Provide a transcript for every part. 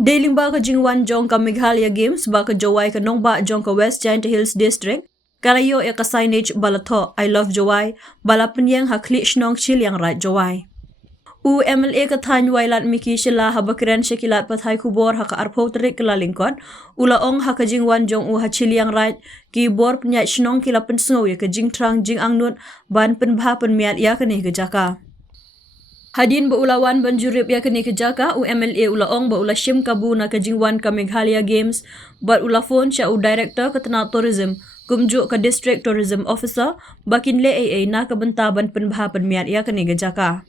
Dealing ba ka jingwan jong ka Meghalaya Games ba ka Jowai ka nong ba jong ka West Giant Hills District kalayo e ka signage balato I Love Jowai bala penyang hakli shnong chilyang right Jowai. UMLA ka than wailat miki sila habakren syakilat pathai kubor haka arpo terik kala lingkot ulaong haka jingwan jong u hachilyang right ki bor penyat shnong kila pensngo ya ka jingtrang jing angnut ban penbha penmiat ya kani ke jaka. Hadin beulawan banjurip ya kini kejaka UMLA ulaong beula shim kabu na kejingwan ka Meghalaya Games bat ulafon sya director ketena tourism kumjuk ke district tourism officer bakin le AA na kebentaban penbha penmiat ya kini kejaka.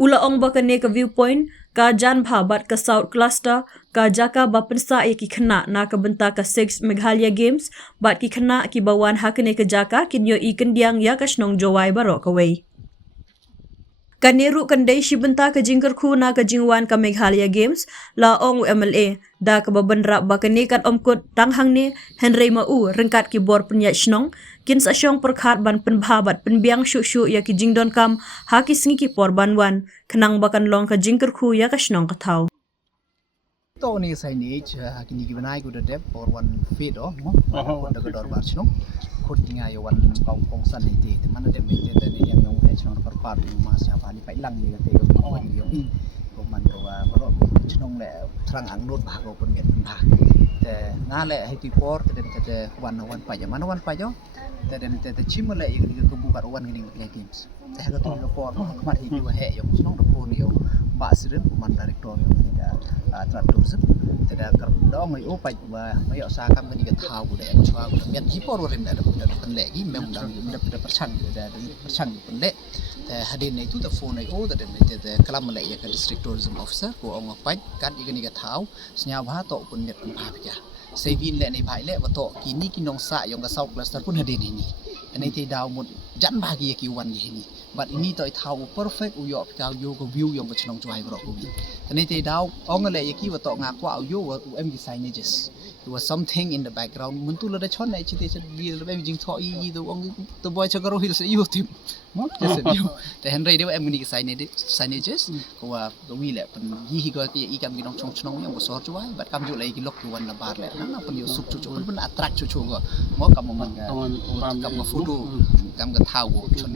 Ulaong bakane ke viewpoint ka janbha bat ke south cluster ka jaka ba pensa ya ki kena na kebenta ke 6 Meghalaya Games bat ki kena ki bawan hakene kejaka kinyo I kendiang ya kasnong Jowai barok kawai. Kaneru kandai shibenta ka jingker khu na ka jingwan ka Meghalaya Games la ong UMLA da ka babenra bakane kan omkut tanghang ni Henry Mau rengkat ki bor penyat shnong kin sa syong perkhat ban penbhabat penbiang syuk-syuk ya ki jingdon kam ha ki singi ki por banwan kenang bakan long ka jingker khu ya ka shnong ka thau. To ni signage kini gibanai ko dep for 1 feet mo da ka dor bar shnong khut tinga yo wan pong pong san ni ti man dep me te ni yang yong he shnong par par ma sa ba ni pai lang ni te ko ni yo ko man ko wa ro shnong le trang ang nut ba ko pun met ba te nga le he ti por te wan pa ya man wan pa yo te chim le ni ko bu bar wan ni ni games te ha to por mo ma hi ju he yo shnong do ko ni yo ba sirin man director yo ni ga tourism tidak kerdong ai opai ba mai sa kam ni ga thau de chwa met hi por rim da pen le gi mem dang da perchang da perchang pen le te hadin nei tu da phone ai o da de kalam le ya ka district tourism officer ko ong pai kan i ni ga thau snya ba to pun met pun ba ya sei vin le nei bai le ba to kini kinong sa yong ga south cluster pun hadin ni nei te daw mut jan ba gi ki wan ni but ini to thau perfect u yo ka yo ko view yong ba chnong chwai bro ko nei te daw ong le ya ki ba to nga kwa yo em signages there was something in the background mun tu la da chon nei chi te vi le em jing tho I do ong to boy chagaro hil se yo tim mo just you te henry de em ni signages ko wa wi le pen yi hi go ti I kam gi nong chong chnong yong ba so chwai but kam ju le gi lok tu wan la bar le na pen yo suk chu chu pen attract chu chu go mo kam mo man kam ga photo kam ga thau go chon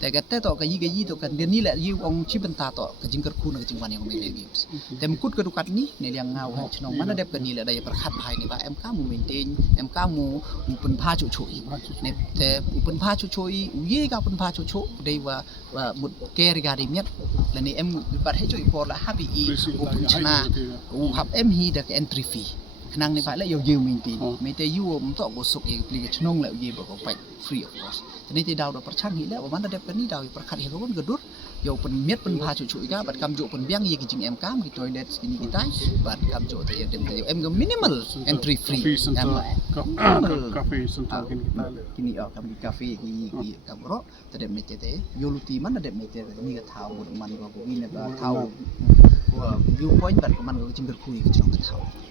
แต่ก็ต่อก็ยี่ต่อกันเดือนนี้แหละยี่องชิบันตาต่อก็จิงกระคูนก็จิงวันยังไม่ได้เกมส์แต่มุดกระดูกัดนี้ในเรื่องเงาให้ชนองมันได้กันนี่แหละได้ประคัดภายในว่าเอ็มก้ามูเมนเทนเอ็มก้ามูเป็นผ้าโฉยเนี่ยแต่เป็นผ้าโฉยยี่ก็เป็นผ้าโฉยได้ว่ามุดแกริการิเมียแล้วนี่เอ็มบัดให้ช่วยพอละฮับอีเป็นชนะฮับเอ็มฮีเด็กเอนทรีฟรีขณะนี้ไปแล้วยืมมินตีไม่แต่ยูมันต้องกดสุกเองพลีชนองแล้วยี่บอกว่าไปฟรีออฟคอร์สแต่ในที่ดาวเราประชันหิแล้วว่ามันได้เป็นนี่ดาวประคัดเห็นว่ามันกระดุดโยเป็นเม็ดเป็นพาช่วยๆก็บัดคำโยเป็นเบี้ยงยี่กิจเอ็มก้ามกิจอยเด็ดกินกิจได้บัดคำโยแต่ยังเต็มแต่เอ็มก็มินิมอลเอนทรีฟรีกันไหมกาแฟสุนทรกินกินนี่คำกาแฟกี่คำรอแต่เด็ดไม่เจอโยลูตีมันเด็ดไม่เจอนี่ก็เท้ามันก็วิ่งแล้วก็เท้าว่าวิวพอยต์บัดมันก็จิงกระคุยกับจงกระเท้า